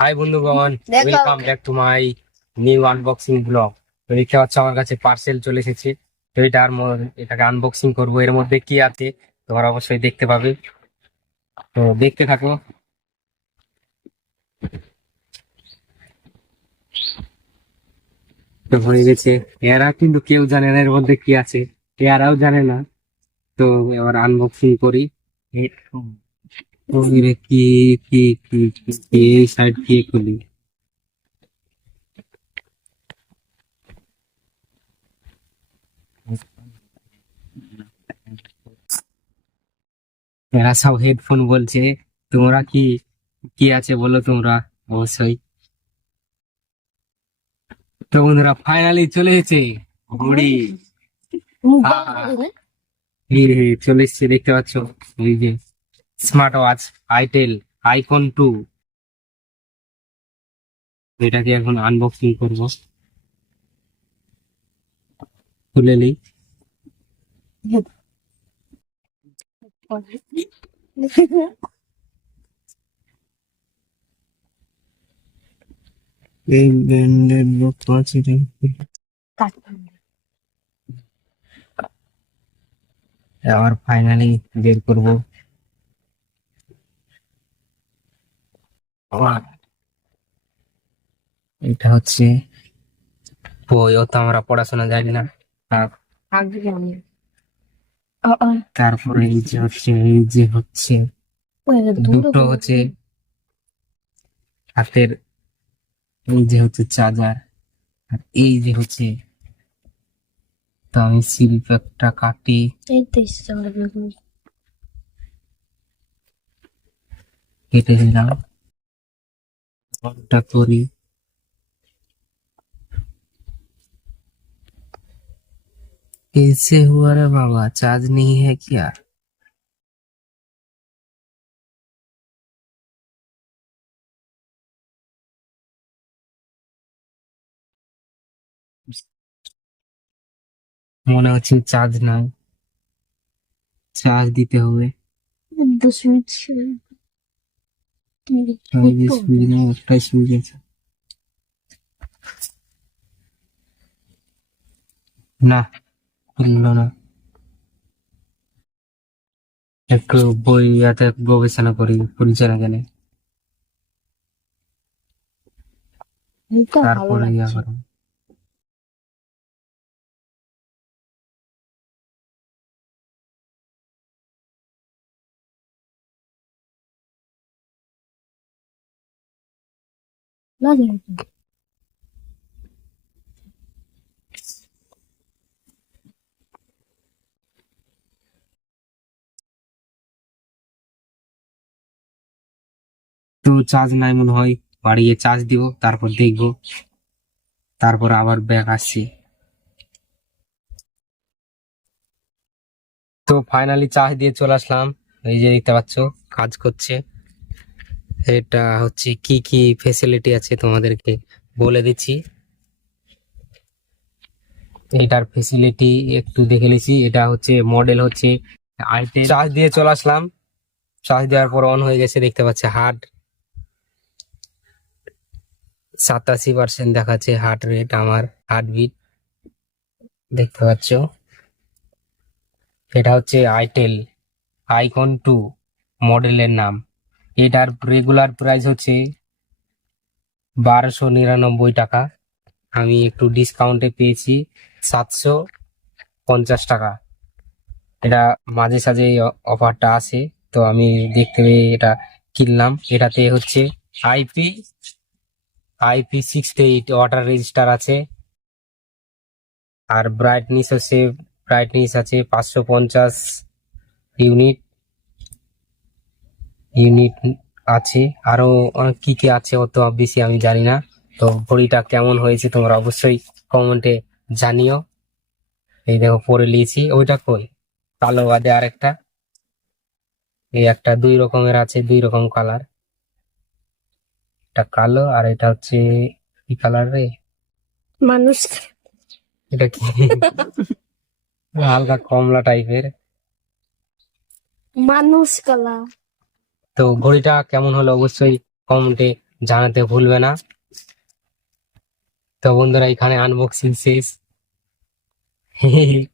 High বন্ধুগণ। Welcome back to my new unboxing blog তো দেখতে পাচ্ছ আমার কাছে পার্সেল চলে এসেছে। তো এটার ম- এটাকে আনবক্সিং করব। এর মধ্যে কি আছে তোমরা অবশ্যই দেখতে পাবে। তো দেখতে থাকো। তো হয়ে গেছে। এরা কিন্তু কেউ জানে না এর মধ্যে কি আছে। এরাও জানে না। তো এবার আনবক্সিং করি। ওরে কি কি কি কি সাইড কি খুলি? এরা সব হেডফোন বলছে তোমরা কি কি আছে বলো তোমরা? অবশ্যই। তো বন্ধুরা ফাইনালি চলে এসেছে ঘড়ি। এই রে, চলে এসছে দেখতে পাচ্ছ এই যে। Smart watch itel iPhone two এটাকে এখন আনবক্সিং করব। খুলে নিই। এই ব্র্যান্ডের লোক আছে আবার ফাইনালি বের করব। এটা হচ্ছে বই ও তো আমরা পড়াশোনা জানি না। তারপরে এই যে হচ্ছে এই যে হচ্ছে দুটো হচ্ছে হাতের এই যে হচ্ছে চার্জার আর এই যে হচ্ছে তো আমি সিল প্যাকটা কাটি কেটে দিলাম অনটা করি कैसे हुआ रे बाबा चार्ज नहीं है क्या মনে হচ্ছে চার্জ নাই চার্জ দিতে হবে এই যে সুইচ নেই একটাই সুইচ আছে না খুললো না। একটু বই ইয়াতে গবেষণা করি পরিচয় না তারপরে ইয়া করো তো চার্জ নাই মনে হয় বাড়ি গিয়ে চার্জ দিব, তারপর দেখব। তারপর আবার ব্যাক আসছি। তো ফাইনালি চার্জ দিয়ে চলে আসলাম। এই যে দেখতে পাচ্ছ, কাজ করছে। এটা হচ্ছে কি কি ফেসিলিটি আছে তোমাদেরকে বলে দিচ্ছি। এটার ফেসিলিটি একটু দেখে নিছি এটা হচ্ছে মডেল হচ্ছে আইটেল চার্জ দিয়ে চলে আসলাম। চার্জ দেওয়ার পর অন হয়ে গেছে, দেখতে পাচ্ছি হার্ট সাতাশি পার্সেন্ট দেখাচ্ছে হার্ট রেট আমার হার্টবিট দেখতে পাচ্ছ। এটা হচ্ছে আইটেল আইকন টু মডেলের নাম। এটার রেগুলার প্রাইস হচ্ছে বারোশো নিরানব্বই টাকা। আমি একটু ডিসকাউন্টে পেয়েছি সাতশো পঞ্চাশ টাকা। এটা মাঝে সাঝে অফারটা আসে, তো আমি দেখতে পেয়ে এটা কিনলাম। এটাতে হচ্ছে IP IP sixty eight water register আছে। আর ব্রাইটনেস হচ্ছে ব্রাইটনেস আছে পাঁচশো পঞ্চাশ ইউনিট ইউনিট আছে আরও কি কি আছে অত বেশি আমি জানি না। তো ঘড়িটা কেমন হয়েছে তোমরা অবশ্যই কমেন্টে জানিও। এই দেখো পরে নিয়েছি ওইটা কই? কালো বাদে আরেকটা। এই একটা দুই রকমের আছে দুই রকম কালার এটা কালো আর এটা হচ্ছে কি কালার রে? মানুষ। এটা কি? হালকা কমলা টাইপের মানুষ কলা তো ঘড়িটা কেমন হলো অবশ্যই কমেন্টে জানাতে ভুলবে না। তো বন্ধুরা এখানে আনবক্সিং শেষ।